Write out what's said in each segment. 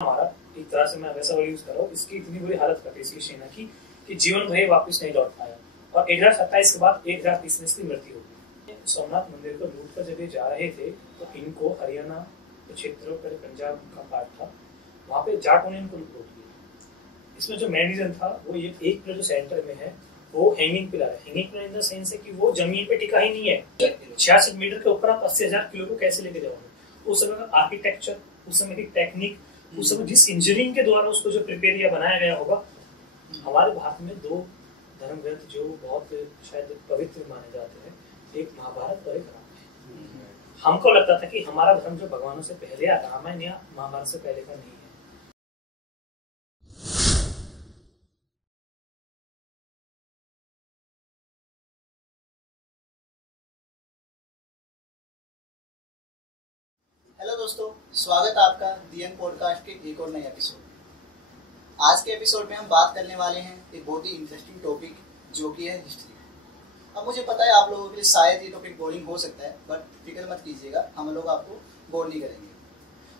हमारा एक तरह से मैं वैसा वर्ड यूज कर रहा हूँ, इसकी इतनी बुरी हालत कर दी इसकी सेना की कि जीवन भर वापस नहीं लौट पाया और 1027 के बाद 1030 में इसकी मृत्यु हो गई। सोमनाथ मंदिर को लूट कर जब ये जा रहे थे तो इनको हरियाणा के क्षेत्रों पर पंजाब का पार्ट था, वहाँ पे जाटों ने इनको लूट लिया। इसमें जो मेन रीजन था वो ये एक पिलर जो सेंटर में है वो हैंगिंग पिलर है। Hanging pillar in the sense है कि वो जमीन पे टिका ही नहीं है। 66 मीटर के ऊपर आप 80,000 किलो को कैसे लेके जाओगे? उस समय का आर्किटेक्चर, उस समय की टेक्निक, उस समय जिस इंजीनियरिंग के द्वारा उसको जो प्रिपेयर या बनाया गया होगा। हमारे भारत में दो धर्म ग्रंथ जो बहुत शायद पवित्र माने जाते हैं, एक महाभारत और एक रामायण। हमको लगता था कि हमारा धर्म जो भगवानों से पहले या रामायण या महाभारत से पहले का नहीं है। हेलो दोस्तों, स्वागत है आपका डीएन पॉडकास्ट के एक और नए एपिसोड। आज के एपिसोड में हम बात करने वाले हैं एक बहुत ही इंटरेस्टिंग टॉपिक जो कि है हिस्ट्री। अब मुझे पता है आप लोगों के लिए शायद ये टॉपिक बोरिंग हो सकता है, बट फिक्र मत कीजिएगा, हम लोग आपको बोर नहीं करेंगे।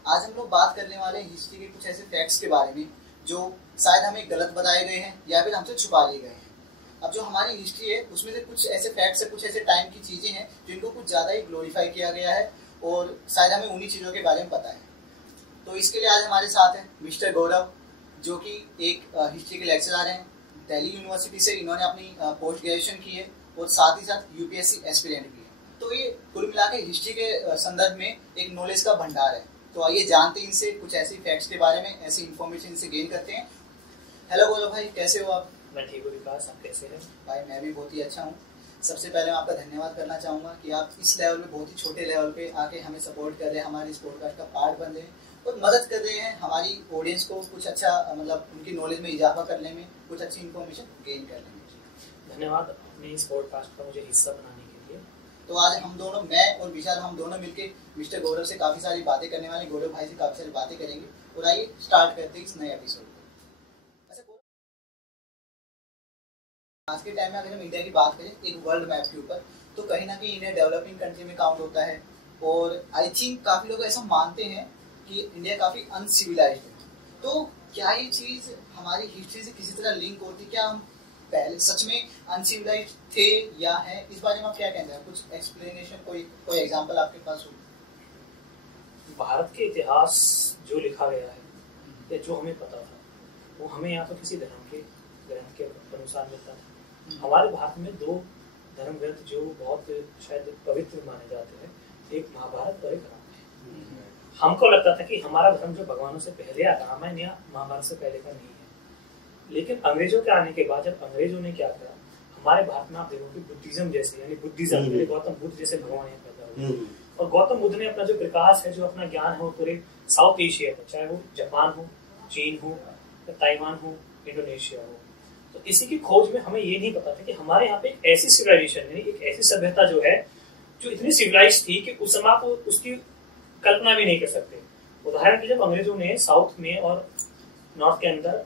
आज हम लोग बात करने वाले हैं हिस्ट्री के कुछ ऐसे फैक्ट्स के बारे में जो शायद हमें गलत बताए गए हैं या फिर हमसे छुपा लिए गए हैं। अब जो हमारी हिस्ट्री है उसमें से कुछ ऐसे फैक्ट्स है, कुछ ऐसे टाइम की चीज़ें हैं जिनको कुछ ज़्यादा ही ग्लोरीफाई किया गया है और शायद हमें उन्हीं चीज़ों के बारे में पता है। तो इसके लिए आज हमारे साथ हैं मिस्टर गौरव, जो कि एक हिस्ट्री के लेक्चरर हैं। दिल्ली यूनिवर्सिटी से इन्होंने अपनी पोस्ट ग्रेजुएशन की है और साथ ही साथ यूपीएससी एस्पिरेंट भी है। तो ये कुल मिला के हिस्ट्री के संदर्भ में एक नॉलेज का भंडार है। तो आइए जानते हैं इनसे कुछ ऐसी फैक्ट्स के बारे में, ऐसी इन्फॉर्मेशन इनसे गेन करते हैं। हेलो गौरव भाई, कैसे हो आप? मैं ठीक हूँ विकास, आप कैसे हैं? भाई मैं भी बहुत ही अच्छा हूँ। सबसे पहले मैं आपका धन्यवाद करना चाहूँगा कि आप इस लेवल में, बहुत ही छोटे लेवल पे आके हमें सपोर्ट कर रहे हैं, हमारे इस पॉडकास्ट का पार्ट बन रहे हैं और मदद कर रहे हैं हमारी ऑडियंस को कुछ अच्छा, मतलब उनकी नॉलेज में इजाफा करने में, कुछ अच्छी इन्फॉर्मेशन गेन करने में। धन्यवाद अपने इस पॉडकास्ट का मुझे हिस्सा बनाने के लिए। तो आज हम दोनों, मैं और विशाल, हम दोनों मिलकर मिस्टर गौरव से काफ़ी सारी बातें करने वाले, गौरव भाई से काफ़ी सारी बातें करेंगे। और आइए स्टार्ट करते हैं इस नए एपिसोड को। आज के टाइम में अगर हम इंडिया की बात करें एक वर्ल्ड मैप के ऊपर, तो कहीं ना कहीं इंडिया डेवलपिंग कंट्री में काउंट होता है। और आई थिंक काफ़ी लोग ऐसा मानते हैं कि इंडिया काफ़ी अनसिविलाइज्ड है। तो क्या ये चीज़ हमारी हिस्ट्री से किसी तरह लिंक होती? क्या हम पहले सच में अनसिविलाइज्ड थे या है? इस बारे में आप क्या कहते हैं? कुछ एक्सप्लेनेशन, कोई एग्जांपल आपके पास हो? भारत के इतिहास जो लिखा गया है या जो हमें पता था वो हमें या तो किसी धर्म के ग्रंथ के अनुसार मिलता था। हमारे भारत में दो धर्म ग्रंथ जो बहुत शायद पवित्र माने जाते हैं, एक महाभारत और एक रामायण। हमको लगता था कि हमारा धर्म जो भगवानों से पहले या रामायण या महाभारत से पहले का नहीं है। लेकिन अंग्रेजों के आने के बाद जब अंग्रेजों ने क्या करा, हमारे भारत में आप देखो कि बुद्धिज्म जैसे, यानी बुद्धिज्म गौतम बुद्ध जैसे भगवान यहाँ पैदा हुए और गौतम बुद्ध ने अपना जो प्रकाश है, जो अपना ज्ञान है, वो पूरे साउथ एशिया में, चाहे वो जापान हो, चीन हो, ताइवान हो, इंडोनेशिया हो। तो इसी की खोज में हमें ये नहीं पता था कि हमारे यहाँ पे एक ऐसी सिविलाइजेशन, यानी एक ऐसी सभ्यता जो है जो इतनी सिविलाइज थी कि उस समय आप उसकी कल्पना भी नहीं कर सकते। उदाहरण के लिए जब अंग्रेजों ने साउथ में और नॉर्थ के अंदर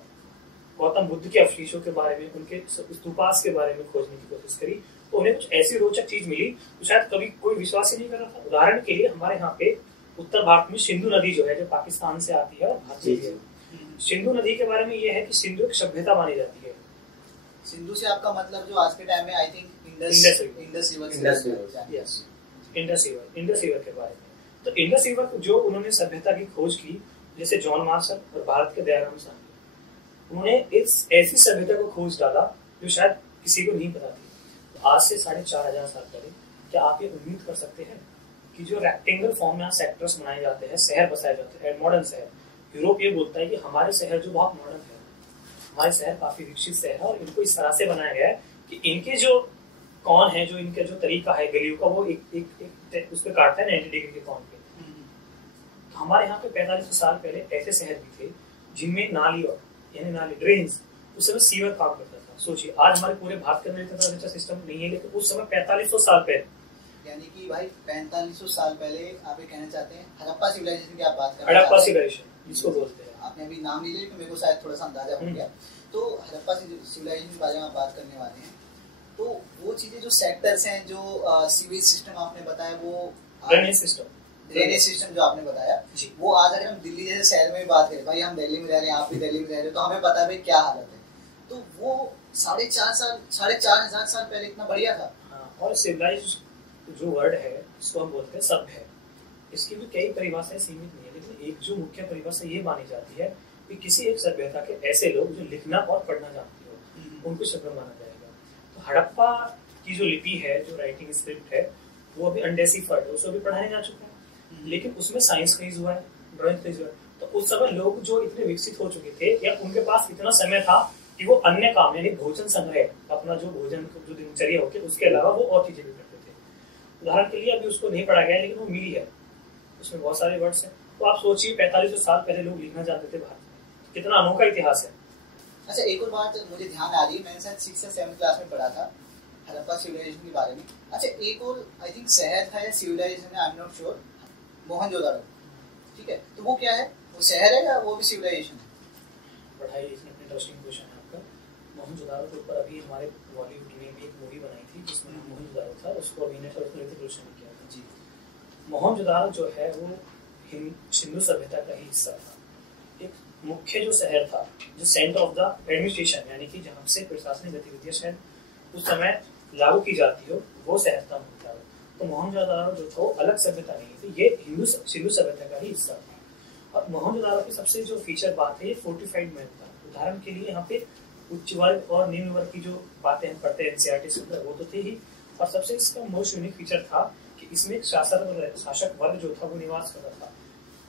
गौतम बुद्ध के अवशेषों के बारे में, उनके स्तूपास के बारे में खोजने की कोशिश करी, तो उन्हें कुछ ऐसी रोचक चीज मिली तो शायद कभी कोई विश्वास ही नहीं कर रहा था। उदाहरण के लिए हमारे यहाँ पे उत्तर भारत में सिंधु नदी जो है, जो पाकिस्तान से आती है और भारत से है, सिंधु नदी के बारे में यह है कि सिंधु एक सभ्यता मानी जाती है। सिंधु से आपका मतलब जो आज के टाइम में आई थिंक इंडस रिवर के बारे में। तो इंडस रिवर जो उन्होंने सभ्यता की खोज की, जैसे जॉन मार्शल और भारत के दयाराम साहनी, उन्होंने इस ऐसी सभ्यता को खोज डाला जो शायद किसी को नहीं पता थी। तो आज से 4,500 साल पहले क्या आप ये उम्मीद कर सकते हैं कि जो रेक्टेंगल फॉर्म में सेक्टर्स बनाए जाते हैं, शहर बसाए जाते हैं, मॉडर्न शहर, यूरोप ये बोलता है कि हमारे शहर जो बहुत मॉडर्न है, हमारे शहर काफी विकसित शहर है और इनको इस तरह से बनाया गया है कि इनके जो कौन है, जो इनका जो तरीका है गलियों का, वो एक उस पर काटता है 90 डिग्री के कौन पे। तो हमारे यहाँ पे 4500 साल पहले ऐसे शहर भी थे जिनमें नाली, और यानी नाली ड्रेन्स, उस समय सीवर काम करता था। सोचिए आज हमारे पूरे भारत के अंदर इतना अच्छा सिस्टम नहीं है, लेकिन उस समय 4500 साल पहले, यानी कि भाई 4500 साल पहले आप ये कहना चाहते हैं हड़प्पा सिविलाइजेशन की आप बात कर रहे हैं? हड़प्पा सिविलाइजेशन जिसको बोलते हैं। आपने अभी नाम नहीं लिया तो मेरे को शायद थोड़ा सा अंदाजा हो गया। तो हड़प्पा सिविलाइजेशन के बारे में आप बात करने वाले हैं। तो वो चीजें जो सेक्टर्स हैं, जो सीवेज सिस्टम आपने बताया, वो ड्रेनेज सिस्टम, ड्रेनेज सिस्टम जो आपने बताया वो आज अगर हम दिल्ली जैसे शहर में बात करें, भाई हम दिल्ली में रह रहे हैं, आप भी दिल्ली में रह रहे हो, तो हमें पता है भाई क्या हालत है। तो वो 4,500 साल पहले इतना बढ़िया था। और सिविलाइज जो वर्ड है इसको हम बोलते हैं सभ्य है। इसकी भी कई परिभाषाएं सीमित नहीं है, लेकिन एक जो मुख्य परिभाषा ये मानी जाती है कि किसी एक सभ्यता के ऐसे लोग जो लिखना और पढ़ना जानते हो उनको सभ्य माना जाएगा। तो हड़प्पा की जो लिपि है, जो राइटिंग स्क्रिप्ट है, वो अभी अनडेसिफर्ड है, उसको भी पढ़ाने जा चुके हैं, लेकिन उसमें साइंस का यूज हुआ है, ड्राइंग का यूज हुआ है। तो उस समय लोग जो इतने विकसित हो चुके थे या उनके पास इतना समय था कि वो अन्य काम यानी भोजन संग्रह, अपना जो भोजन जो दिनचर्या होती है उसके अलावा वो और चीजें भी करते थे। उदाहरण के लिए अभी उसको नहीं पढ़ा गया लेकिन वो मिली है, उसमें बहुत सारे वर्ड्स हैं। तो आप सोचिए 4500 साल पहले लोग लिखना जानते थे भारत में, कितना अनोखा इतिहास है। अच्छा, एक और बात मुझे ध्यान आ रही है, मैंने शायद 6 या 7 क्लास में पढ़ा था हड़प्पा सिविलाइजेशन के बारे में। अच्छा, एक और आई थिंक शहर था या सिविलाइजेशन है, I am not sure, Mohenjodaro, ठीक है, तो वो क्या है, वो शहर है या वो भी सिविलाइजेशन है? पढ़ाई इसमें इंटरेस्टिंग क्वेश्चन है आपका। मोहनजोदारो के ऊपर अभी हमारे बॉलीवुड में भी एक मूवी बनाई थी जिसमें मोहनजोदारो था, उसको अभिनय और ऋतिक रोशन ने किया था जी। मोहनजोदारो जो है वो सिंधु सभ्यता का ही हिस्सा था। एक मुख्य जो शहर था, जो सेंटर ऑफ द एडमिनिस्ट्रेशन यानी कि जहाँ से प्रशासनिक गतिविधियां शायद उस समय लागू की जाती हो, वो शहर था मोहनजोदारो। तो मोहनजोदारो जो था अलग सभ्यता नहीं थी, ये सिंधु सभ्यता का ही हिस्सा था। और मोहनजोदारो की सबसे जो फीचर बात है, ये फोर्टिफाइड मैप था। उदाहरण के लिए यहाँ पे उच्च वर्ग और निम्न वर्ग की जो बातें हम पढ़ते हैं एनसीईआरटी से, वो तो थे ही, और सबसे इसका मोस्ट यूनिक फीचर था कि इसमें एक शासक वर्ग जो था वो निवास करता था।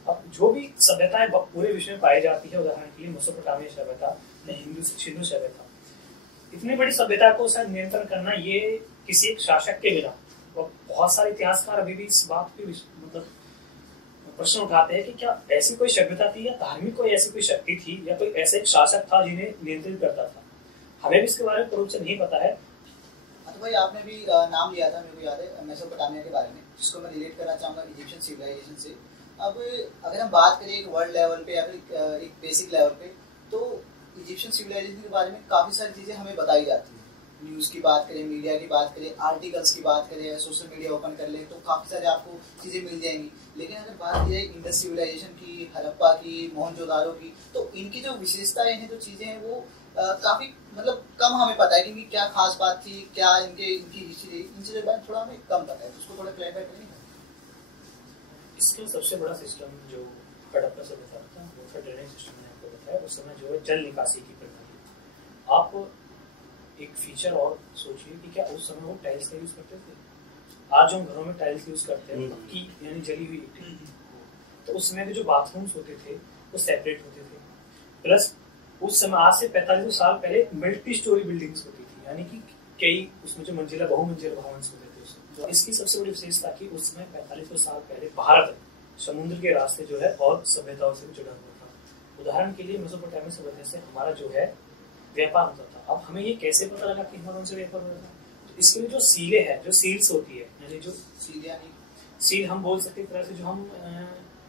अब जो भी सभ्यताएं पूरे विश्व में पाई जाती है, उदाहरण के लिए मेसोपोटामिया सभ्यता या सिंधु सभ्यता, इतनी बड़ी सभ्यता को शायद नियंत्रण करना ये किसी एक शासक के बिना, और बहुत सारे इतिहासकार अभी भी इस बात पे मतलब प्रश्न उठाते हैं कि क्या ऐसी कोई सभ्यता थी या धार्मिक कोई ऐसी कोई शक्ति थी या कोई ऐसे एक शासक था जिन्हें नियंत्रित करता था। हमें भी इसके बारे में रूप से नहीं पता है। तो भाई आपने भी नाम लिया था, मेरे को याद है, मेसोपोटामिया के बारे में, जिसको मैं रिलेट करना चाहूँगा इजिप्शियन सिविलाइजेशन से। अब अगर हम बात करें एक वर्ल्ड लेवल पे या फिर एक बेसिक लेवल पे, तो इजिप्शियन सिविलाइजेशन के बारे में काफ़ी सारी चीज़ें हमें बताई जाती हैं। न्यूज़ की बात करें, मीडिया की बात करें, आर्टिकल्स की बात करें, या सोशल मीडिया ओपन कर लें तो काफ़ी सारे आपको चीज़ें मिल जाएंगी। लेकिन अगर बात की जाए इंडस सिविलाइजेशन की, हड़प्पा की, मोहनजोदारो की, तो इनकी जो विशेषताएं हैं, जो चीज़ें हैं, वो काफ़ी मतलब कम हमें पता है कि इनकी क्या खास बात थी, क्या इनकी हिस्ट्री, इन चीज़ों के बारे में थोड़ा हमें कम पता है, तो उसको थोड़ा क्लैरिफाई करेंगे। इसका सबसे बड़ा सिस्टम जो हड़प्पा सभ्यता था वो था ड्रेनेज सिस्टम। मैंने आपको बताया उस समय जो है जल निकासी की प्रणाली। आप एक फीचर और सोचिए कि क्या उस समय वो टाइल्स का यूज करते थे। आज जो हम घरों में टाइल्स यूज करते हैं पक्की यानी जली हुई ईंटें, तो उस समय के जो बाथरूम्स होते थे वो सेपरेट होते थे। प्लस उस समय आज से 4500 साल पहले मल्टी स्टोरी बिल्डिंग्स होती थी, यानी कि कई उसमें जो मंजिला बहुमंजिला भवन होते थे। तो इसकी सबसे बड़ी विशेषता कि उस समय 4500 साल पहले भारत समुद्र के रास्ते जो है और सभ्यताओं से जुड़ा हुआ था। उदाहरण के लिए मेसोपोटामिया सभ्यता से हमारा जो है व्यापार होता था। अब हमें ये कैसे पता लगा कि हमारा उनसे व्यापार होता था? तो इसके लिए जो सीलें हैं, जो सील्स होती है, यानी जो सील हम बोल सकते हैं तरह से जो हम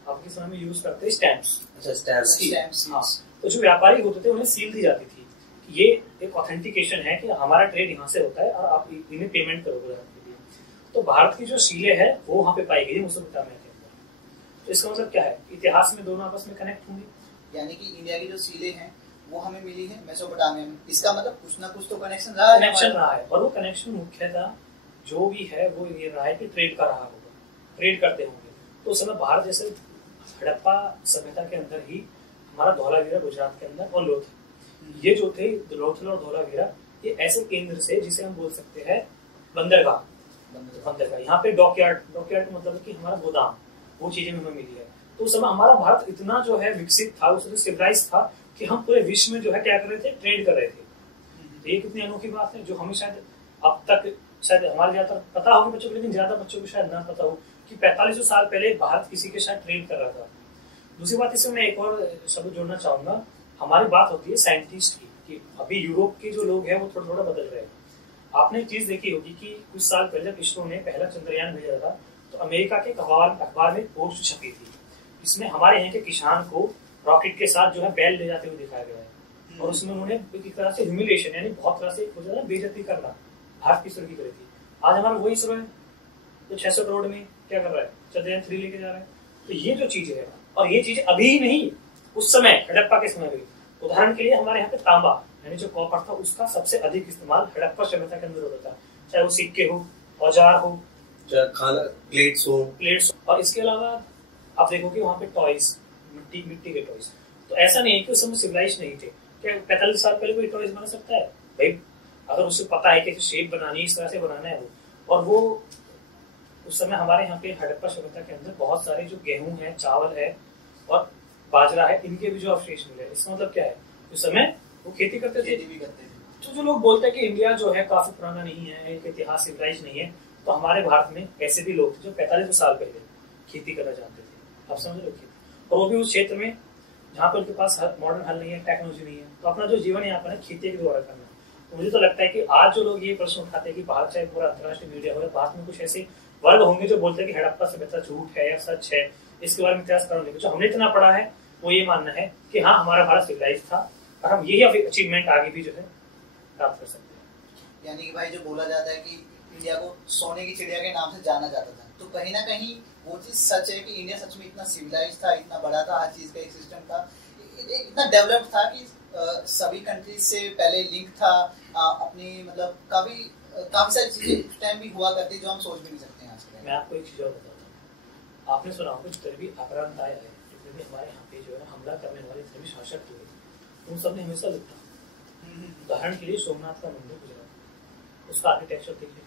आपके समय में यूज करते हैं स्टैम्प्स। अच्छा, स्टैम्प्स। हाँ, तो जो व्यापारी होते थे उन्हें सील दी जाती थी कि ये एक ऑथेंटिकेशन है कि हमारा ट्रेड यहाँ से होता है और आप इन्हें पेमेंट करोगे। तो भारत की जो सीलें है वो वहाँ पे पाई गई मेसोपोटामिया के अंदर। तो इसका मतलब क्या है, इतिहास में दोनों आपस में कनेक्ट होंगे, यानी कि इंडिया की जो सीलें हैं वो हमें मिली है मेसोपोटामिया में। इसका मतलब कुछ ना कुछ तो कनेक्शन रहा है, और वो कनेक्शन मुख्यतः जो भी है वो ये रहा है कि ट्रेड का रहा होगा, ट्रेड करते होंगे। तो उस समय भारत जैसे हड़प्पा सभ्यता के अंदर ही हमारा धौलावीरा गुजरात के अंदर और लोथल, ये जो थे लोथल और धौलावीरा, ये ऐसे केंद्र से जिसे हम बोल सकते हैं बंदरगाह। यहाँ पे डॉकयार्ड मतलब कि हमारा गोदाम, वो चीजें हमें मिली है। तो उस समय हमारा भारत इतना जो है विकसित था, उस समय सिविलाइज था कि हम पूरे विश्व में जो है क्या कर रहे थे, ट्रेड कर रहे थे। तो ये कितनी अनोखी बात है जो हमें शायद अब तक शायद हमारे ज्यादातर पता होगी बच्चों को, लेकिन ज्यादा बच्चों को शायद ना पता हो कि 4500 साल पहले भारत किसी के साथ ट्रेड कर रहा था। दूसरी बात इसमें मैं एक और शब्द जोड़ना चाहूंगा। हमारी बात होती है साइंटिस्ट की कि अभी यूरोप के जो लोग हैं वो थोड़ा थोड़ा बदल रहे हैं। आपने एक चीज देखी होगी कि कुछ साल पहले जब इसरो ने पहला चंद्रयान भेजा था तो अमेरिका के अखबार में पोस्ट छपी थी, इसमें हमारे यहाँ के किसान को रॉकेट के साथ जो है बैल ले जाते हुए दिखाया गया है। और उसमें उन्होंने एक तरह से ह्यूमिलेशन यानी बहुत तरह से बेइज्जती करना भारत की इसरो की करी थी। आज हमारा वही इसरो है तो 600 करोड़ में क्या कर रहा है, चंद्रयान-3 लेके जा रहा है। तो ये जो चीजें है, और ये चीजें अभी ही नहीं, उस समय हड़प्पा के समय भी। उदाहरण के लिए हमारे यहाँ पे तांबा यानी जो कॉपर था, उसका सबसे अधिक इस्तेमाल हड़प्पा सभ्यता के अंदर होता था, चाहे वो सिक्के हो, औजार हो, चाहे खाना प्लेट्स हो। और इसके अलावा आप देखोगे वहाँ पे टॉयज, मिट्टी के टॉयज। तो ऐसा नहीं है कि उस समय सिविलाइज नहीं थे। क्या 45 साल पहले कोई टॉयज बना सकता है भाई? अगर उसे पता है कि शेप बनानी है, इस तरह से बनाना है वो। और वो उस समय हमारे यहाँ पे हड़प्पा सभ्यता के अंदर बहुत सारे जो गेहूं है, चावल है और बाजरा है, इनके भी जो अवशेष मिले। इसका मतलब क्या है, उस समय वो खेती करते थे। तो जो लोग बोलते हैं कि इंडिया जो है काफी पुराना नहीं है, एक इतिहास सिविलाइज नहीं है, तो हमारे भारत में ऐसे भी लोग थे जो 45 साल पहले खेती करना जानते थे। आप समझ लो, खेती, और वो भी उस क्षेत्र में जहाँ पर उनके पास मॉडर्न हल नहीं है, टेक्नोलॉजी नहीं है। तो अपना जो जीवन यहाँ पर है खेती के द्वारा करना। तो मुझे तो लगता है कि आज जो लोग ये प्रश्न उठाते हैं कि भारत चाहे पूरा अंतर्राष्ट्रीय मीडिया हो, भारत में कुछ ऐसे वर्ग होंगे जो बोलते हैं कि हड़प्पा सभ्यता झूठ है या सच है, इसके बारे में इतिहास करो। जो हमने इतना पढ़ा है वो ये मानना है कि हाँ, हमारा भारत सिविलाइज था और हम यही अचीवमेंट आगे भी जो है प्राप्त कर सकते हैं। यानी कि भाई जो बोला जाता है कि इंडिया को सोने की चिड़िया के नाम से जाना जाता था, तो कहीं ना कहीं वो चीज सच है कि इंडिया सच में इतना सिविलाइज था, इतना बड़ा था, हर चीज का एक सिस्टम था, इतना डेवलप था कि सभी कंट्रीज से पहले लिंक था। अपनी मतलब काफी सारी चीजें उस टाइम भी हुआ करती जो हम सोच भी नहीं सकते हैं आज के। मैं आपको एक चीज और बताता हूँ, आपने सुना होगा जितने भी आक्रांत आए हैं, जितने भी हमारे यहाँ पे जो है हमला करने वाले जितने भी शासक हुए, उन सब ने हमेशा लिखा। उदाहरण के लिए सोमनाथ का मंदिर गुजरात, उसका आर्किटेक्चर देख लीजिए।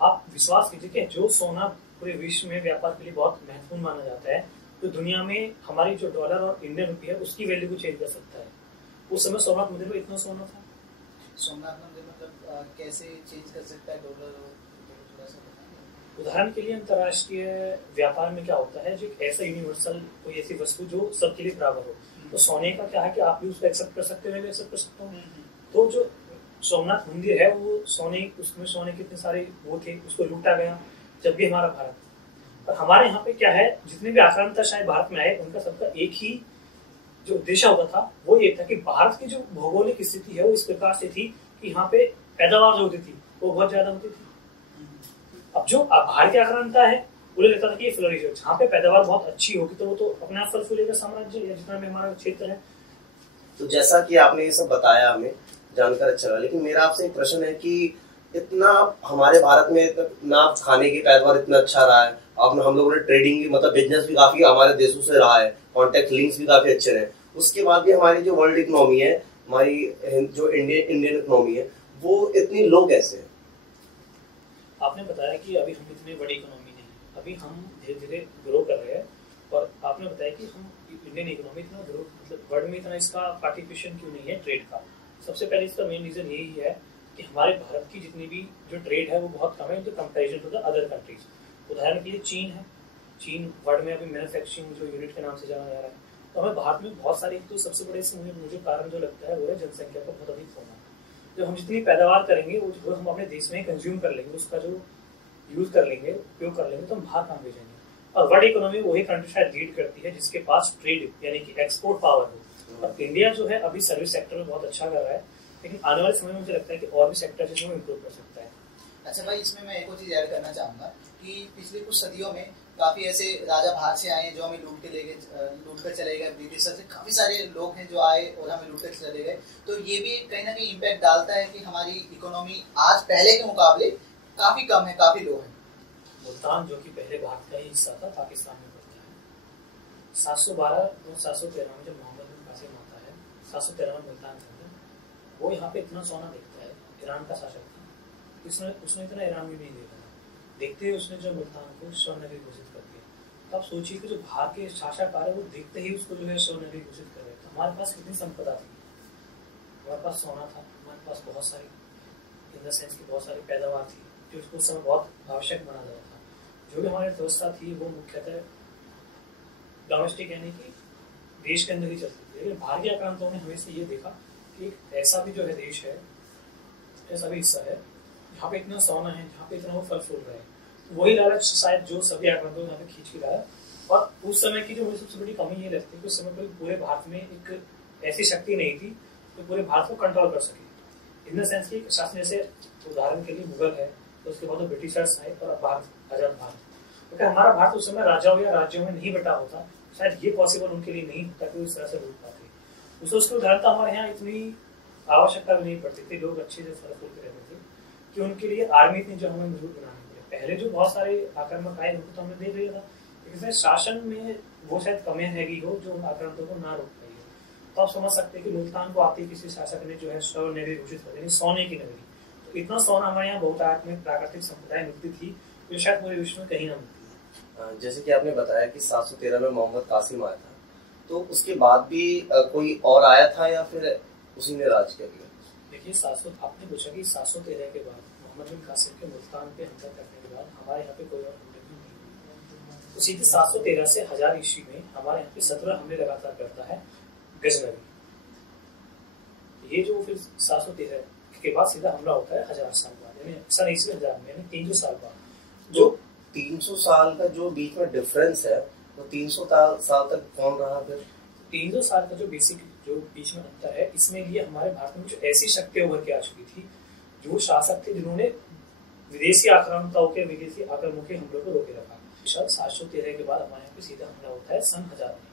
आप विश्वास कीजिए कि जो सोना पूरे विश्व में व्यापार के लिए बहुत महत्वपूर्ण माना जाता है, तो दुनिया में हमारी जो डॉलर और इंडियन रुपी है उसकी वैल्यू को चेंज कर सकता है। उस समय सोमनाथ मंदिर में इतना सोना था। सोमनाथ मंदिर मतलब कैसे चेंज कर सकता है डॉलर? थोड़ा सा बताएंगे। उदाहरण के लिए अंतर्राष्ट्रीय व्यापार में क्या होता है, जो एक ऐसा यूनिवर्सल कोई ऐसी वस्तु जो सबके लिए बराबर हो, तो सोने का क्या है कि आप भी उसको एक्सेप्ट कर सकते हो, मैं भी एक्सेप्ट कर सकता हूँ। तो जो सोमनाथ मंदिर है वो सोने, उसमें सोने के इतने सारे वो थे, उसको लूटा गया जब भी हमारा भारत। और हमारे यहाँ पे क्या है, जितने भी आक्रांता शायद भारत में आए, उनका सबका एक ही जो उद्देश्य होता था वो ये था कि भारत की जो भौगोलिक स्थिति है वो इस प्रकार से थी कि यहाँ पे पैदावार जो होती थी वो बहुत ज्यादा होती थी। अब जो बाहर की आक्रांता है उन्हें लगता था कि ये फ्लोरिश है, जहाँ पे पैदावार बहुत अच्छी होगी तो वो तो अपने आप फल फूलेगा साम्राज्य या जितना भी हमारा क्षेत्र है। तो जैसा कि आपने ये सब बताया, हमें जानकर अच्छा लगा, लेकिन मेरा आपसे एक प्रश्न है कि इतना हमारे भारत में ना खाने की पैदावार इतना अच्छा रहा है, आपने हम लोगों ने ट्रेडिंग मतलब बिजनेस भी काफी हमारे देशों से रहा है, कॉन्टेक्ट लिंक्स भी काफी अच्छे रहे, उसके बाद भी हमारी जो वर्ल्ड इकोनॉमी है, हमारी जो इंडियन इकोनॉमी है, वो इतनी लो कैसे है? आपने बताया कि अभी हम इतनी बड़ी इकोनॉमी नहीं, अभी हम धीरे धीरे ग्रो कर रहे हैं। और आपने बताया कि हम इंडियन इकोनॉमी इतना ग्रो, मतलब वर्ल्ड में इतना इसका पार्टिसिपेशन क्यों नहीं है ट्रेड का। सबसे पहले इसका मेन रीजन यही है कि हमारे भारत की जितनी भी जो ट्रेड है वो बहुत कम है comparison to the other countries. उदाहरण के लिए चीन है, चीन वर्ल्ड में अभी मैन्युफैक्चरिंग जो यूनिट के नाम से जाना जा रहा है। तो हमें भारत में बहुत सारे, तो सबसे बड़े मुझे कारण जो लगता है वो है जनसंख्या का बहुत अधिक होना। जब हम जितनी पैदावार करेंगे वो जो हम अपने देश में कंज्यूम कर लेंगे, उसका जो यूज कर लेंगे, उपयोग कर लेंगे, तो हम बाहर कहाँ भेजेंगे। और वर्ल्ड इकोनॉमी वही कंट्री शायद लीड करती है जिसके पास ट्रेड यानी कि एक्सपोर्ट पावर हो। और इंडिया जो है अभी सर्विस सेक्टर में बहुत अच्छा कर रहा है, लेकिन आने वाले समय में मुझे लगता है कि और भी सेक्टर जिसमें इम्प्रूव कर सकता है। अच्छा भाई, इसमें मैं एक और चीज ऐड करना चाहूंगा कि पिछले कुछ सदियों में काफी ऐसे राजा बाहर से आए जो हमें लूट कर चले गए। ब्रिटिशर से काफी सारे लोग हैं जो आए और हमें लूट कर चले गए। तो ये भी कहीं ना कहीं इम्पैक्ट डालता है कि हमारी इकोनॉमी आज पहले के मुकाबले काफी कम है, काफी लो है। मुल्तान जो कि पहले भारत का ही हिस्सा था, पाकिस्तान में पड़ता है। 712 और 713 में जब मोहम्मद बिन कासिम आता है, 713 में मुल्तान था, वो यहाँ पे इतना सोना देखता है। ईरान का शासक था, उसने इतना ईरान में नहीं देखा। देखते ही उसने जो मुल्तान को स्वर्ण नगरी घोषित कर दिया। तो आप सोचिए कि जो बाहर के शासक आ रहे वो देखते ही उसको जो है स्वर्ण नगरी घोषित कर रहे थे। हमारे पास कितनी संपदा थी, हमारे पास सोना था, हमारे पास बहुत सारी इन द सेंस की बहुत सारी पैदावार थी जो उसको उस समय बहुत आवश्यक बना जाता था। जो भी हमारी व्यवस्था थी वो मुख्यतः डोमेस्टिक यानी कि देश के अंदर ही चलती थी। लेकिन बाहर के आक्रांताओं ने हमेशा ये देखा कि एक ऐसा भी जो है देश है, ऐसा भी हिस्सा है जहाँ पे इतना सोना है, जहाँ पे इतना वो फल फूल रहा है। वही लालच शायद जो सभी आक्रांताओं ने यहाँ पे खींच के लाया। और उस समय की जो मुझे सबसे बड़ी कमी ये लगती है कि उस समय कोई पूरे भारत में एक ऐसी शक्ति नहीं थी जो पूरे भारत को कंट्रोल कर सके। इन द सेंस की शासन, जैसे उदाहरण के लिए मुगल है, तो उसके बाद ब्रिटिशर्स आए और भारत आजाद भारत, अगर हमारा भारत उस समय राजाओं या राज्यों में नहीं बटा होता, शायद ये पॉसिबल उनके लिए नहीं होता कि उस तरह से लूट पाते। उसके उदाहरण हमारे यहाँ इतनी आवश्यकता भी नहीं पड़ती थी, लोग अच्छे से फल फूलते रहते थे कि उनके लिए आर्मी इतनी जो हमें मजबूत बनानी पड़े। पहले जो बहुत सारे आक्रामक आए उनको तो हमने देख लिया था, लेकिन शासन में वो शायद कमी हैगी हो जो उन आक्रामकों को ना रोक पाई हो। तो आप समझ सकते हैं कि मुल्तान को आते किसी शासक ने जो है स्वर्ण नगरी घोषित कर दी, सोने की नगरी। तो इतना सोना हमारे यहाँ बहुत में प्राकृतिक संपदाएं मिलती थी जो शायद पूरे विश्व में कहीं ना मिलती। जैसे कि आपने बताया कि 713 में मोहम्मद कासिम आया था, तो उसके बाद भी कोई और आया था या फिर उसी ने राज कर लिया? देखिए, 700 आपने पूछा कि 713 के बाद मोहम्मद बिन कासिम के मुल्तान पे हमला करने के बाद हमारे यहाँ पे कोई और हमले नहीं। तो सीधे 713 से 1000 ईस्वी में हमारे यहाँ पे 17 हमले लगातार करता है गजनवी। ये जो फिर 713 के बाद सीधा हमला होता है 1000 साल बाद, यानी सन ईस्वी 1000 में, यानी 300 साल बाद। जो 300 साल का जो बीच में डिफरेंस है, तो 300 साल तक कौन रहा फिर? 300 साल का जो बेसिक जो बीच में अंतर है, इसमें लिए हमारे भारत में कुछ ऐसी शक्तियां उभर के आ चुकी थी, जो शासक थे जिन्होंने विदेशी आक्रामकों के विदेशी आक्रमणों के हमलों को रोके रखा। 713 के बाद हमारे यहाँ पे सीधा हमला होता है सन 1000 में,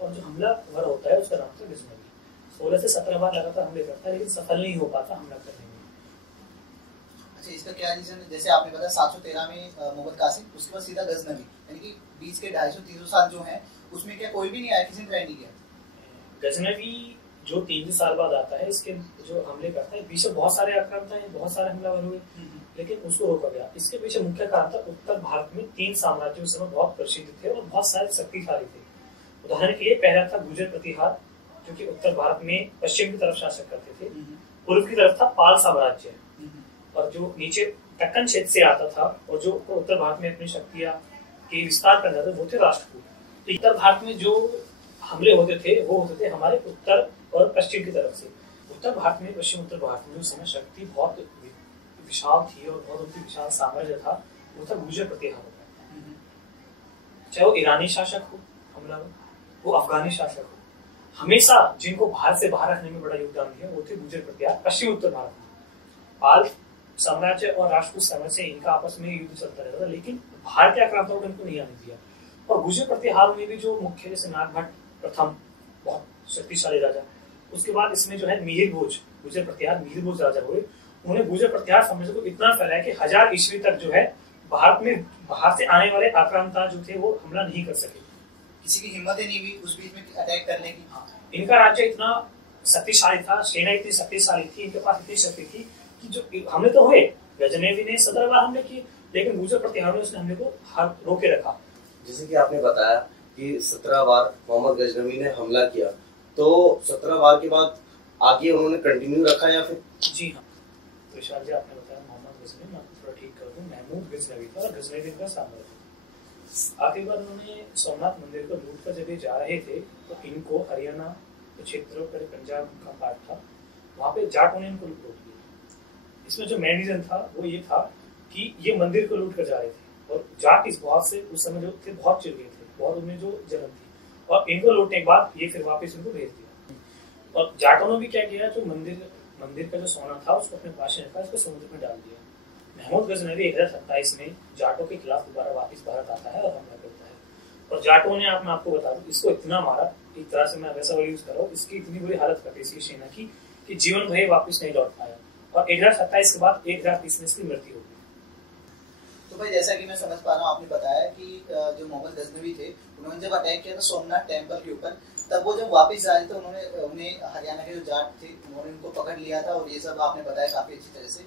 और जो हमला हुआ होता है उसका नाम था गजनवी। 16 से 17 बार लगातार हमले करता है, लेकिन सफल नहीं हो पाता हमला करने में। अच्छा, इसका क्या रीजन है? जैसे आपने बताया 713 में मोहम्मद कासिम, उसके बाद सीधा गजनवी, यानी कि बीच के 250-300 साल जो है उसमें क्या कोई भी नहीं आया, किसी ने ट्राई नहीं किया? गजनवी जो 300 साल बाद आता है, इसके जो हमले करता है, पीछे बहुत सारे आक्रामक थे, बहुत सारे हमलावर हुए, लेकिन उसको रोका गया। इसके पीछे मुख्य कारण था उत्तर भारत में 3 साम्राज्य उस समय बहुत प्रसिद्ध थे और बहुत सारे शक्तिशाली थे। उदाहरण के लिए पहला था गुर्जर प्रतिहार, जो कि उत्तर भारत में पश्चिम की तरफ शासन करते थे। पूर्व की तरफ था पाल साम्राज्य, और जो नीचे दक्कन क्षेत्र से आता था और जो उत्तर भारत में अपनी शक्तियां के विस्तार कर रहे थे, वो थे राष्ट्रकूट। तो उत्तर भारत में जो हमले होते थे वो होते थे हमारे उत्तर और पश्चिम की तरफ से। उत्तर भारत में, पश्चिम उत्तर भारत में उस समय शक्ति बहुत विशाल थी और बहुत उनकी विशाल साम्राज्य था, वो था गुर्जर प्रतिहार। चाहे वो ईरानी शासक हो हमलावर, वो अफगानी शासक हो, हमेशा जिनको भारत से बाहर रखने में बड़ा योगदान दिया वो थे गुर्जर प्रतिहार पश्चिम उत्तर भारत में। पाल साम्राज्य और राष्ट्रकूट साम्राज्य से इनका आपस में युद्ध चलता रहता था, लेकिन भारतीय आक्रामकों को इनको नहीं आने दिया। और गुर्जर प्रतिहार में भी जो मुख्य, जैसे नागभट्ट प्रथम बहुत शक्तिशाली राजा, उसके बाद इसमें जो है मिहिर भोज, गुर्जर प्रतिहार मिहिर भोज राजा हुए। उन्होंने गुर्जर प्रतिहार साम्राज्य को इतना फैलाया कि 1000 ईस्वी तक जो है भारत में बाहर से आने वाले आक्रामक जो थे वो हमला नहीं कर सके। किसी की हिम्मत ही नहीं हुई उस बीच में अटैक करने की। इनका राज्य इतना शक्तिशाली था, सेना इतनी शक्तिशाली थी, इनके पास इतनी शक्ति थी कि जो हमले तो हुए, गजनवी ने 17 बार हमले किए, लेकिन गुर्जर प्रतिहार ने उसने हमले को रोके रखा। जैसे कि आपने बताया कि 17 बार मोहम्मद गजनवी ने हमला किया, तो 17 बार के बाद आगे उन्होंने कंटिन्यू रखा या फिर? जी हाँ, तो विशाल जी आपने बताया मोहम्मद गजनवी, मैं आपको थोड़ा ठीक कर दूं, महमूद गजनवी था और गजनवी का साम्राज्य। आखिरी बार उन्होंने सोमनाथ मंदिर को लूट कर जब ये जा रहे थे, तो इनको हरियाणा क्षेत्र पर पंजाब का पार्ट था, वहाँ पे जाटों ने इनको लूट लिया। इसमें जो मेन रीजन था वो ये था कि ये मंदिर को लूट कर जा रहे थे, और जाट इस बहुत से उस समय जो थे बहुत चिड़ गए थे, बहुत उनमें जो जलन थी, और इनको लूटने के बाद ये फिर वापस इनको भेज दिया। और जाटों ने भी क्या किया, जो मंदिर का जो सोना था उसको अपने पास रखा, इसको समुद्र में डाल दिया। महमूद गजनवी 1027 में जाटों के खिलाफ दोबारा वापस भारत आता है और हमला करता है, और जाटों ने मैं आपको बता दूं इसको इतना मारा, एक तरह से मैं वैसा वर्ड यूज कर रहा हूँ, इसकी इतनी बुरी हालत कर दी इसकी सेना की कि जीवन भर वापस नहीं लौट पाया, और 1027 के बाद 1030 में इसकी मृत्यु हो गई। तो भाई जैसा कि मैं समझ पा रहा हूँ, आपने बताया कि जो मोहम्मद गजनवी थे उन्होंने जब अटैक किया था सोमनाथ टेम्पल के ऊपर, तब वो जब वापस आए थे उन्हें हरियाणा के जो जाट थे उन्होंने उनको पकड़ लिया था, और ये सब आपने बताया काफी अच्छी तरह से।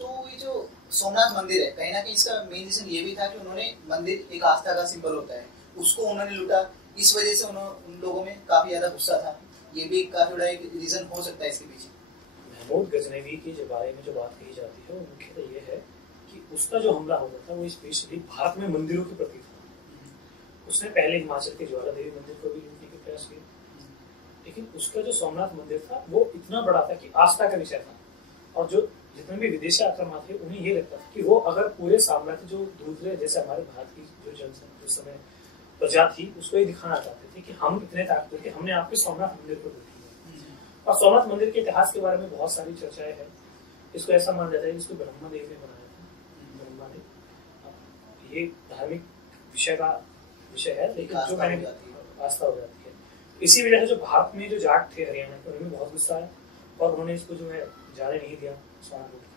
तो ये जो सोमनाथ मंदिर है, कहीं ना कहीं इसका मेन रीजन ये भी था कि उन्होंने, मंदिर एक आस्था का सिंबल होता है, उसको उन्होंने लूटा, इस वजह से उन लोगों में काफी ज्यादा गुस्सा था। ये भी काफी बड़ा एक रीजन हो सकता है इसके पीछे। महमूद गजनवी के जो बारे में जो बात कही जाती है वो मुख्यतः ये है कि उसका जो हमला होता था वो स्पेशली भारत में मंदिरों के प्रति था। उसने पहले हिमाचल के ज्वाला देवी मंदिर को भी लूटने के प्रयास किए, लेकिन उसका जो सोमनाथ मंदिर था वो इतना बड़ा था कि आस्था का विषय था, और जो जितने भी विदेशी आक्रमण थे उन्हें ये लगता था कि वो अगर पूरे साम्राज्य जो दूसरे जैसे हमारे भारत की जो जनसंख्या उस समय प्रजा थी उसको ये दिखाना चाहते थे कि हम इतने ताकतवर कि हमने आपके सोमनाथ मंदिर को लूट लिया। और सोमनाथ मंदिर के इतिहास के बारे में बहुत सारी चर्चाएं हैं। इसको ऐसा माना जाता है कि इसको ब्रह्मा देव ने बनाया था। ब्रह्मा ने ये धार्मिक विषय है, लेकिन जो आस्था हो मैंने जाती है। आस्था हो जाती है। इसी वजह से जो भारत में जो जाट थे हरियाणा के, उन्हें बहुत गुस्सा आया और उन्होंने इसको जो है जाने नहीं दिया मुसलमान लोग।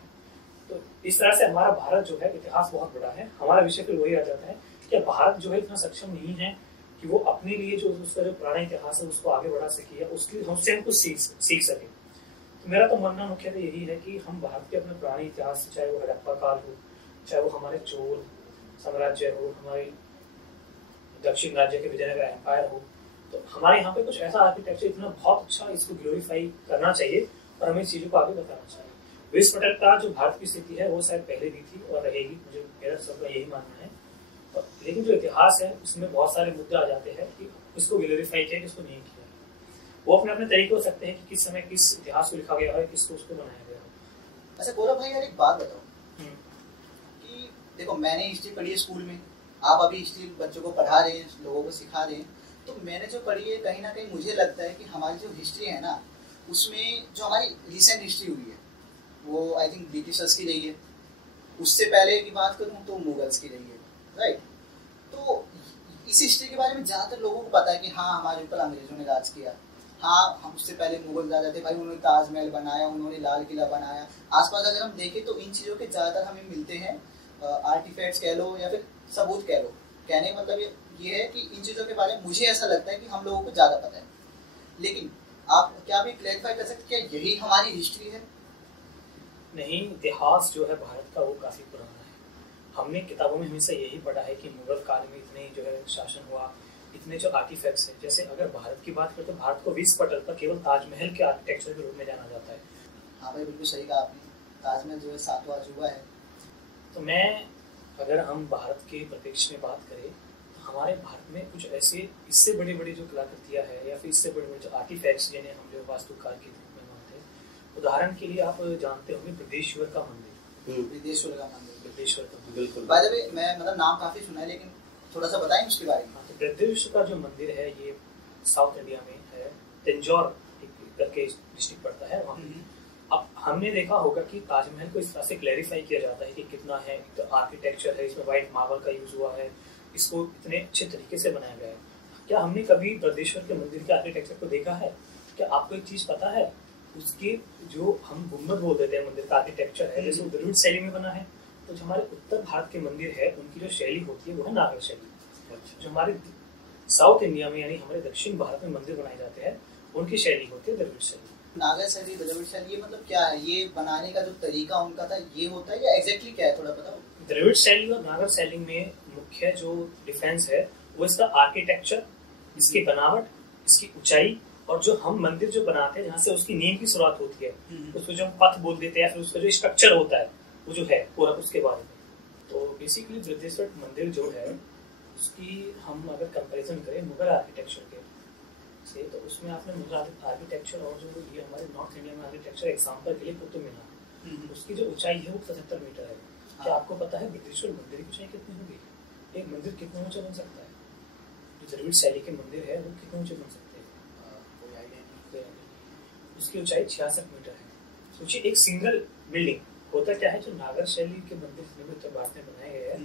तो इस तरह से हमारा भारत जो है इतिहास बहुत बड़ा है। हमारा विषय फिर वही आ जाता है कि भारत जो है इतना सक्षम नहीं है कि वो अपने लिए जो उसका जो पुराना इतिहास है उसको आगे बढ़ा सके या उसकी हमसे हम कुछ सीख सके। तो मेरा तो मानना मुख्यतः यही है कि हम भारत के अपने पुराने इतिहास, चाहे वो हड़प्पा काल हो, चाहे वो हमारे चोल साम्राज्य हो, हमारे दक्षिण राज्य के विजयनगर एम्पायर हो, तो हमारे यहाँ पे कुछ ऐसा आर्किटेक्चर इतना बहुत अच्छा, इसको ग्लोरीफाई करना चाहिए और हमें इस चीजों को आगे बताना चाहिए। विश्व पटल का जो भारत की स्थिति है वो शायद पहले भी थी और रहेगी, मुझे मेरा सबका यही मानना है। लेकिन जो इतिहास है उसमें बहुत सारे मुद्दे आ जाते हैं कि किसको ग्लोरीफाई किया, किसको नहीं किया। वो अपने अपने तरीके हो सकते हैं कि किस समय किस इतिहास को लिखा गया है, किसको उसको बनाया गया है। अच्छा गौरव भाई यार एक बात बताओ कि देखो मैंने हिस्ट्री पढ़ी है स्कूल में, आप अभी हिस्ट्री बच्चों को पढ़ा रहे हैं, लोगों को सिखा रहे हैं, तो मैंने जो पढ़ी है कहीं ना कहीं मुझे लगता है कि हमारी जो हिस्ट्री है ना, उसमें जो हमारी रिसेंट हिस्ट्री हुई है वो आई थिंक ब्रिटिशर्स की रही है, उससे पहले की बात करूँ तो मुगल्स की रही है, राइट। तो इस हिस्ट्री के बारे में ज़्यादातर लोगों को पता है कि हाँ हमारे ऊपर अंग्रेजों ने राज किया, हाँ हम उससे पहले मुगल राजा थे भाई, उन्होंने ताजमहल बनाया, उन्होंने लाल किला बनाया। आसपास अगर हम देखें तो इन चीज़ों के ज़्यादातर हमें मिलते हैं आर्टिफैक्ट्स कह लो या फिर सबूत कह लो। कहने का मतलब ये है कि इन चीज़ों के बारे में मुझे ऐसा लगता है कि हम लोगों को ज़्यादा पता है, लेकिन आप क्या भी क्लैरिफाई कर सकते क्या यही हमारी हिस्ट्री है? नहीं, इतिहास जो है भारत का वो काफ़ी पुराना है। हमने किताबों में हमेशा यही पढ़ा है कि मुगल काल में इतने जो है शासन हुआ, इतने जो आर्टिफैक्ट्स हैं। जैसे अगर भारत की बात करें तो भारत को विश्व पटल पर केवल ताजमहल के आर्किटेक्चर के रूप में जाना जाता है। हाँ भाई बिल्कुल सही कहा आपने, ताजमहल जो है 7वां अजूबा है। तो मैं अगर हम भारत के परिप्रेक्ष्य में बात करें तो हमारे भारत में कुछ ऐसे इससे बड़ी बड़ी जो कलाकृतियाँ हैं या फिर इससे बड़े बड़े जो आर्टिफैक्ट्स जिन्हें हम जो वास्तुकार के रूप में मानते हैं। उदाहरण के लिए आप जानते होंगे बृहदेश्वर का मंदिर। बृहदेश्वर का मंदिर, बृहदेश्वर का मंदिर बिल्कुल। बाय द वे मैं मतलब नाम काफी सुना है, लेकिन थोड़ा सा बताएं उसके बारे में। तो बृहदेश्वर का जो मंदिर है ये साउथ इंडिया में है, तंजौर करके डिस्ट्रिक्ट पड़ता है वहाँ। अब हमने देखा होगा कि ताजमहल को इस तरह से क्लैरिफाई किया जाता है कि कितना है, तो आर्किटेक्चर है, इसमें व्हाइट मार्बल का यूज हुआ है, इसको इतने अच्छे तरीके से बनाया गया है। क्या हमने कभी बृहदेश्वर के मंदिर के आर्किटेक्चर को देखा है? क्या आपको एक चीज पता है, उसके जो हम गुम्बद बोल देते हैं मंदिर का आर्किटेक्चर है, जैसे वो द्रविड़ शैली में बना है। तो जो हमारे उत्तर भारत के मंदिर है उनकी जो शैली होती है वो है नागर शैली। जो हमारे साउथ इंडिया में यानी हमारे दक्षिण भारत में मंदिर बनाए जाते हैं उनकी शैली होती है द्रविड़ शैली। नागर शैली, द्रविड़ शैली, ये मतलब क्या है? ये बनाने का जो तरीका उनका था ये होता है या एग्जैक्टली क्या है, थोड़ा बताओ। द्रविड़ शैली और नागर शैली में मुख्य जो डिफरेंस है वो इसका आर्किटेक्चर, इसकी बनावट, इसकी ऊंचाई, और जो हम मंदिर जो बनाते हैं जहाँ से उसकी नींव की शुरुआत होती है उसको जो हम पथ बोल देते हैं, फिर उसका जो स्ट्रक्चर होता है वो जो है पूरा उसके बारे में। तो बेसिकली बृहदेश्वर मंदिर जो है उसकी हम अगर कंपैरिजन करें मुगल आर्किटेक्चर के से, तो उसमें आपने मुगल आर्किटेक्चर और जो ये हमारे नॉर्थ इंडिया में आर्किटेक्चर एग्जाम्पल के लिए कुतुब मीनार, उसकी जो ऊंचाई है वो 75 मीटर है। क्या आपको पता है बृहदेश्वर मंदिर की ऊंचाई कितनी होगी? एक मंदिर कितना ऊंचा बन सकता है? जो द्रविड़ शैली के मंदिर है वो कितने ऊंचे बन सकते हैं? कोई आइडिया नहीं। उसकी ऊंचाई 66 मीटर है। सोचिए एक सिंगल बिल्डिंग। होता क्या है, जो नागर शैली के मंदिर जितने भी उत्तर भारत में बनाए गए हैं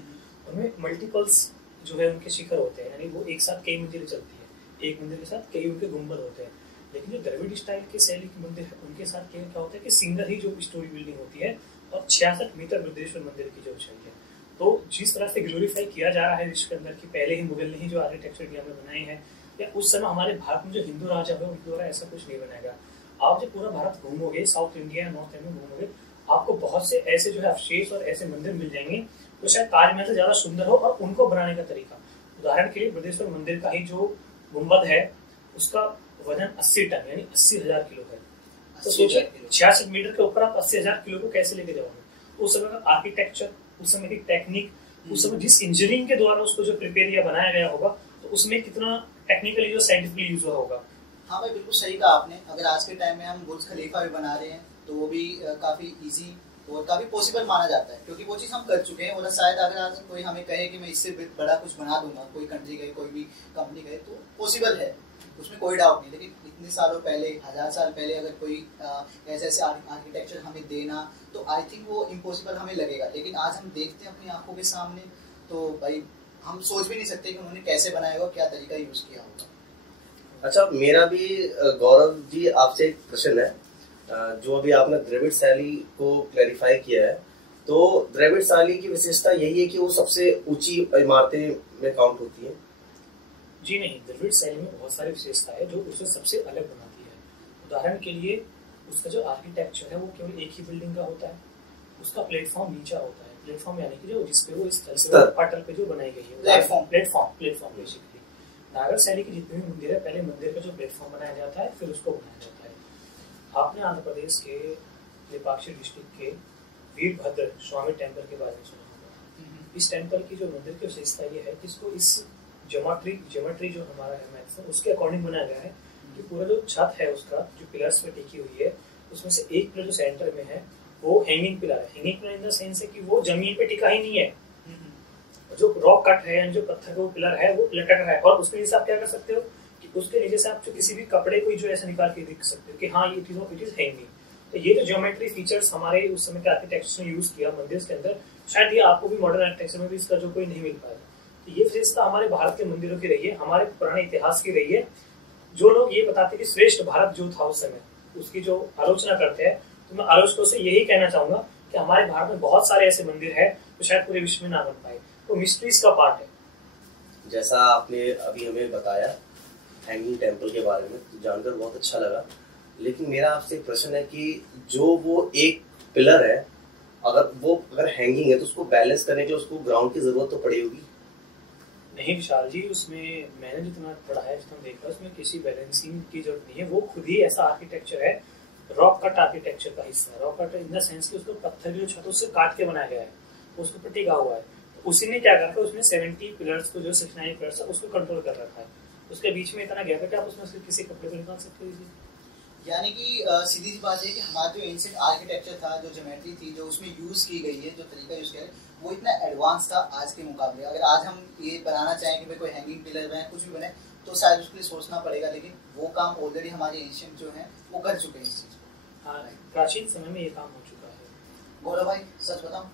उनमें मल्टीपल्स जो है उनके शिखर होते हैं, यानी वो एक साथ कई मंदिरें चलती है, एक मंदिर के साथ कई उनके गुंबद होते हैं। लेकिन जो द्रविड़ स्टाइल के शैली के मंदिर है उनके साथ क्या होता है कि सिंगल ही जो स्टोरी बिल्डिंग होती है और 66 मीटर बृहदेश्वर मंदिर की जो ऊंचाई है। तो जिस तरह से ग्लोरीफाई किया जा रहा है विश्व के अंदर की पहले ही मुगल ने ही जो आर्किटेक्चर इंडिया में बनाए हैं, या उस समय हमारे भारत में जो हिंदू राजा हुए उनके द्वारा ऐसा कुछ नहीं बनाएगा। आप जब पूरा भारत घूमोगे, साउथ इंडिया नॉर्थ इंडिया में घूमोगे, आपको बहुत से ऐसे जो है अवशेष और ऐसे मंदिर मिल जाएंगे तो शायद ताजमहल से ज्यादा सुंदर हो और उनको बनाने का तरीका। उदाहरण के लिए बृहदेश्वर मंदिर का ही जो गुंबद है उसका वजन 80 टन यानी 80,000 किलो है। तो सोचिए 66 मीटर के ऊपर आप 80,000 किलो को कैसे लेके जाओगे? उस समय का आर्किटेक्चर, उस समय की टेक्निक, उस समय जिस इंजीनियरिंग के द्वारा उसको जो प्रिपेयर या बनाया गया होगा, तो उसमें कितना टेक्निकली जो साइंटिफिकली यूज हुआ होगा। हाँ भाई बिल्कुल सही कहा आपने। अगर आज के टाइम में हम बुर्ज खलीफा भी बना रहे हैं तो वो भी काफी इजी और काफी पॉसिबल माना जाता है, क्योंकि वो चीज़ हम कर चुके हैं। और शायद अगर आज कोई हमें कहे कि मैं इससे बड़ा कुछ बना दूंगा, कोई कंट्री गए, कोई भी कंपनी गए, तो पॉसिबल है, उसमें कोई डाउट नहीं। लेकिन इतने सालों पहले, 1000 साल पहले अगर कोई ऐसे ऐसे आर्किटेक्चर हमें देना, तो आई थिंक वो इम्पॉसिबल हमें लगेगा। लेकिन आज हम देखते हैं अपनी आंखों के सामने, तो भाई हम सोच भी नहीं सकते कि उन्होंने कैसे बनाया होगा, क्या तरीका यूज किया होगा। अच्छा, मेरा भी गौरव जी आपसे एक प्रश्न है। जो अभी आपने द्रविड़ शैली को क्लैरिफाई किया है, तो द्रविड़ शैली की विशेषता यही है कि वो सबसे ऊंची इमारतें में काउंट होती है? जी नहीं, द्रविड़ शैली में बहुत सारी विशेषता है जो उसे सबसे अलग बनाती है। उदाहरण के लिए उसका जो आर्किटेक्चर है वो केवल एक ही बिल्डिंग का होता है, उसका प्लेटफॉर्म नीचा होता है। प्लेटफॉर्म यानी कि जो जिसपे वो स्थल पटल पे जो बनाई गई है प्लेटफॉर्म बेसिकली। नागर शैली की जितने भी मंदिर है, पहले मंदिर का जो प्लेटफॉर्म बनाया जाता है फिर उसको बनाया जाता है। आपने आंध्र प्रदेश के लेपाक्षी डिस्ट्रिक्ट के वीरभद्र स्वामी टेम्पल के बारे में सुना होगा। इस टेम्पल की जो मंदिर की विशेषता ये है कि इसको इस ज्योमेट्री जो हमारा है मैथ्स उसके अकॉर्डिंग बनाया गया है कि पूरा जो छत है उसका जो पिलर्स पे टिकी हुई है उसमें से एक पिलर जो सेंटर में है वो हैंगिंग पिलर है। Hanging pillar in the sense है कि वो जमीन पे टिका ही नहीं है, जो रॉक कट है यानी जो पत्थर का वो पिलर है वो लटक रहा है। और उसके नीचे आप क्या कर सकते हो कि उसके नीचे से आप जो किसी भी कपड़े को जो ऐसे निकाल के देख सकते हो कि हाँ ये इट इज हैंगिंग। तो ये जो ज्योमेट्री फीचर्स हमारे उस समय के आर्किटेक्चर ने यूज किया मंदिर के अंदर, शायद ये आपको भी मॉडर्न आर्किटेक्चर में भी इसका जो कोई नहीं मिल पाएगा। तो ये विशेषता हमारे भारत के मंदिरों की रही है, हमारे पुराने इतिहास की रही है। जो लोग ये बताते हैं कि श्रेष्ठ भारत जो था उस समय, उसकी जो आलोचना करते हैं, तो मैं आलोचकों से यही कहना चाहूंगा कि हमारे भारत में बहुत सारे ऐसे मंदिर है जो शायद पूरे विश्व में ना बन पाए। तो मिस्ट्रीज का पार्ट है। जैसा आपने अभी हमें बताया हैंगिंग टेम्पल के बारे में, तो जानकर बहुत अच्छा लगा। लेकिन मेरा आपसे एक प्रश्न है कि जो वो एक पिलर है, अगर हैंगिंग है तो उसको बैलेंस करने के लिए उसको ग्राउंड की जरूरत तो पड़ी होगी? नहीं विशाल जी, उसमें मैंने जितना पढ़ा है, जितना देखा, उसमें किसी बैलेंसिंग की जरूरत नहीं है। वो खुद ही ऐसा आर्किटेक्चर है, रॉक कट आर्किटेक्चर का हिस्सा है। Rock cut in the sense कि उसको पत्थर की छतों से काट के बनाया गया है, उसके ऊपर टिका हुआ है। तो उसी ने क्या रखा, उसमें 70 पिलर्स को जो 69 पिलर्स है उसको कंट्रोल कर रखा है। उसके बीच में इतना गैप है कि आप उसमें से किसी कपड़े को निकाल सकते हो। यानी कि सीधी सी बात है कि हमारा जो एंशिएंट आर्किटेक्चर था, जो ज्योमेट्री थी, जो उसमें यूज की गई है, जो तरीका यूज किया है, वो इतना एडवांस था आज के मुकाबले। अगर आज हम ये बनाना चाहें कि भाई कोई हैंगिंग पिलर बने, कुछ भी बने, तो शायद उसके लिए सोचना पड़ेगा। लेकिन वो काम ऑलरेडी हमारे एंशिएंट जो है वो कर चुके हैं इस चीज को। हाँ, प्राचीन समय में ये काम हो चुका है। गौरव भाई सच बताऊं,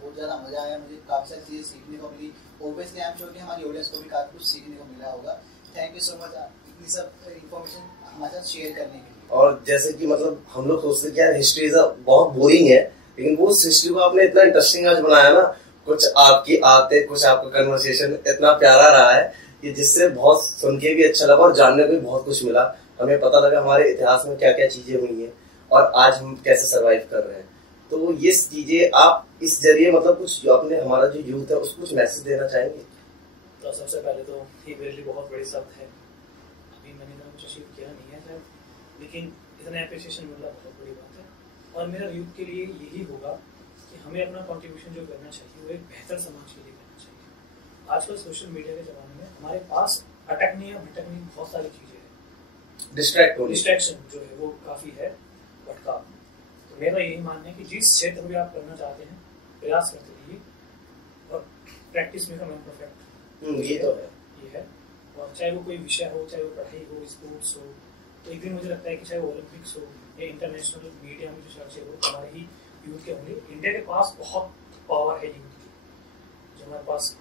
बहुत ज्यादा मजा आया मुझे, काफी सारी चीजें सीखने को मिली। ओब्वियसली आई एम श्योर कि हमारी ऑडियंस को भी काफी कुछ सीखने को मिला होगा। थैंक यू सो मच इतनी सब इन्फॉर्मेशन हमारे साथ शेयर करने के लिए। और जैसे कि मतलब हम लोग सोचते हैं हिस्ट्री बहुत बोरिंग है, लेकिन वो हिस्ट्री को आपने इतना इंटरेस्टिंग आज बनाया ना। कुछ आपकी आते, कुछ आपका कन्वर्सेशन इतना प्यारा रहा है कि जिससे बहुत सुन के भी अच्छा लगा और जानने को भी बहुत कुछ मिला। हमें पता लगा हमारे इतिहास में क्या क्या चीजें हुई हैं और आज हम कैसे सर्वाइव कर रहे हैं। तो ये चीजें आप इस जरिए मतलब कुछ जो आपने हमारा जो यूथ है उसको कुछ मैसेज देना चाहेंगे? तो सबसे पहले तो ये मेरे लिए बहुत बड़ी शब्द है, अभी मैंने इतना कुछ अचीव किया नहीं है शायद, लेकिन इतना एप्रिसिएशन मिलना बहुत बड़ी बात है। और मेरा यूथ के लिए यही होगा कि हमें अपना कंट्रीब्यूशन जो करना चाहिए वो एक बेहतर समाज के लिए करना चाहिए। आजकल सोशल मीडिया के ज़माने में हमारे पास अटकने या भटकने बहुत सारी चीज़ें हैं, डिस्ट्रैक्शन जो है वो काफ़ी है, भटकाव। तो मेरा यही मानना है कि जिस क्षेत्र में आप करना चाहते हैं प्रयास करते रहिए और प्रैक्टिस में कम परफेक्ट ये तो है, ये है। और चाहे वो कोई विषय हो, चाहे वो पढ़ाई हो, स्पोर्ट्स हो, तो एक दिन मुझे लगता है कि चाहे वो ओलंपिक्स हो या इंटरनेशनल मीडिया में जो चर्चे हो, हमारे ही यूथ के होंगे। इंडिया के पास बहुत पावर है यूथ की, जो हमारे पास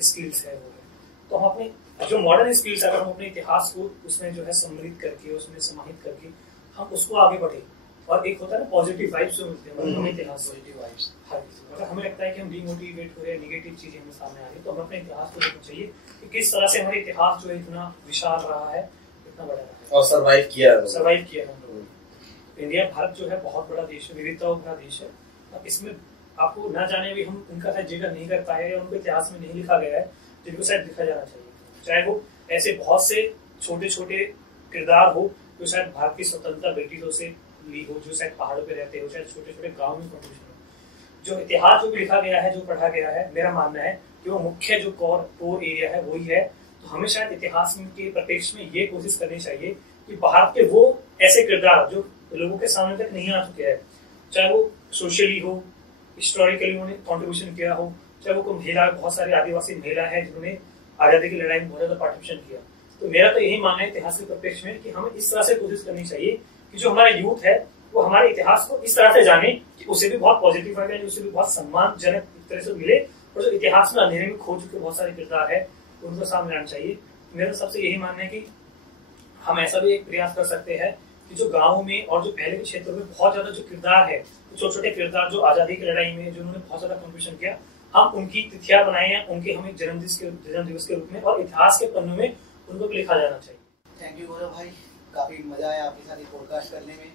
स्किल्स है वो है। तो हम अपने जो मॉडर्न स्किल्स अगर हम अपने इतिहास को उसमें जो है सम्मिलित करके, उसमें समाहित करके हम उसको आगे बढ़े। और एक होता है ना पॉजिटिव वाइब्स जो मिलते हैं हमें इतिहास, पॉजिटिव वाइब्स हर किसी। अगर हमें लगता है कि हम डिमोटिवेट हो रहे हैं, नेगेटिव चीजें हमें सामने आ रही है, तो हमें अपने इतिहास को देखना चाहिए कि किस तरह से हमारे इतिहास जो है इतना विशाल रहा है, इतना बड़ा रहा है और सर्वाइव किया हम लोगों ने। इंडिया, भारत जो है बहुत बड़ा देश है, विविधताओं का देश है। अब इसमें आपको ना जाने भी हम उनका शायद जिक्र नहीं कर पाए या उनको इतिहास में नहीं लिखा गया है जिनको शायद लिखा जाना चाहिए। चाहे वो ऐसे बहुत से छोटे छोटे किरदार हो जो शायद भारत की स्वतंत्रता ब्रिटिशों से ली हो, जो शायद पहाड़ों पे रहते हो, शायद छोटे छोटे गाँव में कंट्रीब्यूशन हो। जो इतिहास जो भी लिखा गया है, जो पढ़ा गया है, मेरा मानना है कि वो मुख्य जो कोर एरिया है वही है। तो हमें शायद इतिहास के परिप्रेक्ष्य में ये कोशिश करनी चाहिए कि भारत के वो ऐसे किरदार जो लोगों के सामने तक नहीं आ चुके हैं, चाहे वो सोशली हो, हिस्टोरिकली उन्होंने कॉन्ट्रीब्यूशन किया हो, चाहे वो कोई महिला, बहुत सारी आदिवासी महिला है जिन्होंने आजादी की लड़ाई में बहुत ज्यादा पार्टिसिपेशन किया। तो मेरा तो यही मानना है इतिहास के परिप्रेक्ष्य में कि हमें इस तरह से कोशिश करनी चाहिए कि जो हमारा यूथ है वो हमारे इतिहास को इस तरह से जाने कि उसे भी बहुत पॉजिटिव लगे, उसे भी बहुत सम्मानजनक तरह से मिले और जो इतिहास में अंधेरे में खो चुके बहुत सारे किरदार है उनको सामने लाना चाहिए। मेरा सबसे यही मानना है कि हम ऐसा भी एक प्रयास कर सकते हैं कि जो गाँव में और जो पहले के क्षेत्रों में बहुत ज्यादा जो किरदार है, छोटे छोटे किरदार जो आजादी की लड़ाई में जिन्होंने बहुत ज्यादा कॉन्ट्रीब्यूशन किया, हम उनकी तिथियां बनाए हैं, उनके हमें जन्म दिवस के रूप में और इतिहास के पन्नों में उनको भी लिखा जाना चाहिए। थैंक यू गौरव भाई, काफी मजा आया आपके साथ ये पॉडकास्ट करने में।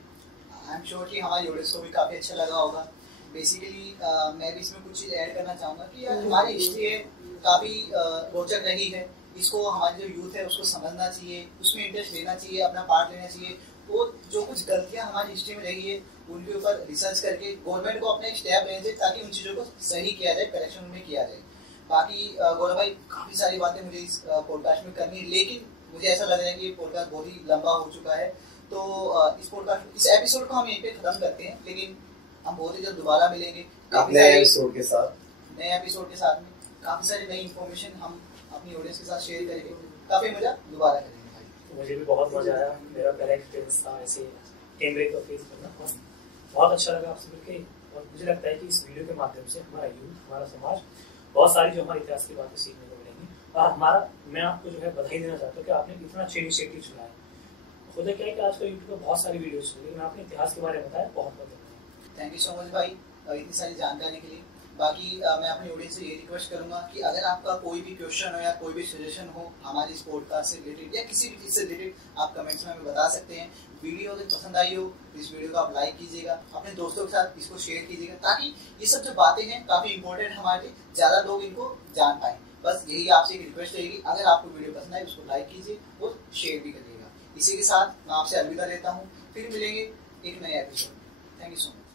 आई एम श्योर कि हमारी ऑडियंस को भी काफी अच्छा लगा होगा। बेसिकली मैं भी इसमें कुछ चीज ऐड करना चाहूंगा कि यार हमारी हिस्ट्री है काफी रोचक रही है, इसको हमारी जो यूथ है उसको समझना चाहिए, उसमें इंटरेस्ट लेना चाहिए, अपना पार्ट लेना चाहिए। वो जो कुछ गलतियां हमारी हिस्ट्री में रही है उनके ऊपर रिसर्च करके गवर्नमेंट को अपने स्टेप लेने चाहिए ताकि उन चीज़ों को सही किया जाए, करेक्शन उनमें किया जाए। बाकी गौरव भाई काफ़ी सारी बातें मुझे इस पॉडकास्ट में करनी है, लेकिन मुझे ऐसा लग रहा है कि ये पॉडकास्ट बहुत ही लंबा हो चुका है, तो इस एपिसोड को हम यहीं पे खत्म करते हैं। लेकिन हम बहुत ही जल्द दोबारा मिलेंगे नए एपिसोड के साथ में काफ़ी सारी नई इन्फॉर्मेशन हम अपनी ऑडियंस के साथ शेयर करेंगे। काफ़ी मजा दोबारा करेंगे भाई। मुझे भी बहुत मजा आया, मेरा पहला एक्सपीरियंस था ऐसे कैमरे को फेस करना, बहुत अच्छा लगा आपसे मिलकर। और मुझे लगता है कि इस वीडियो के माध्यम से हमारा यूथ, हमारा समाज बहुत सारी जो हमारे इतिहास की बातें सीखने को मिलेंगी। और मैं आपको जो है बधाई देना चाहता हूँ कि आपने इतना अच्छा इनिशिएटिव चलाया। खुद क्या है कि आजकल यूट्यूब पर बहुत सारी वीडियोज चल रही है, आपने इतिहास के बारे में बताया, बहुत बहुत थैंक यू सो मच भाई इतनी सारी जानकारी के लिए। बाकी मैं अपनी ऑडियंस से ये रिक्वेस्ट करूंगा कि अगर आपका कोई भी क्वेश्चन हो या कोई भी सजेशन हो हमारी इस पॉडकास्ट से रिलेटेड या किसी भी चीज़ से रिलेटेड, आप कमेंट्स में हमें बता सकते हैं। वीडियो अगर पसंद आई हो तो इस वीडियो को आप लाइक कीजिएगा, अपने दोस्तों के साथ इसको शेयर कीजिएगा, ताकि ये सब जो बातें हैं काफ़ी इंपॉर्टेंट हमारे लिए, ज़्यादा लोग इनको जान पाएँ। बस यही आपसे एक रिक्वेस्ट रहेगी, अगर आपको वीडियो पसंद आए उसको लाइक कीजिए और शेयर भी करिएगा। इसी के साथ मैं आपसे अलविदा लेता हूँ, फिर मिलेंगे एक नए एपिसोड में। Thank you so much.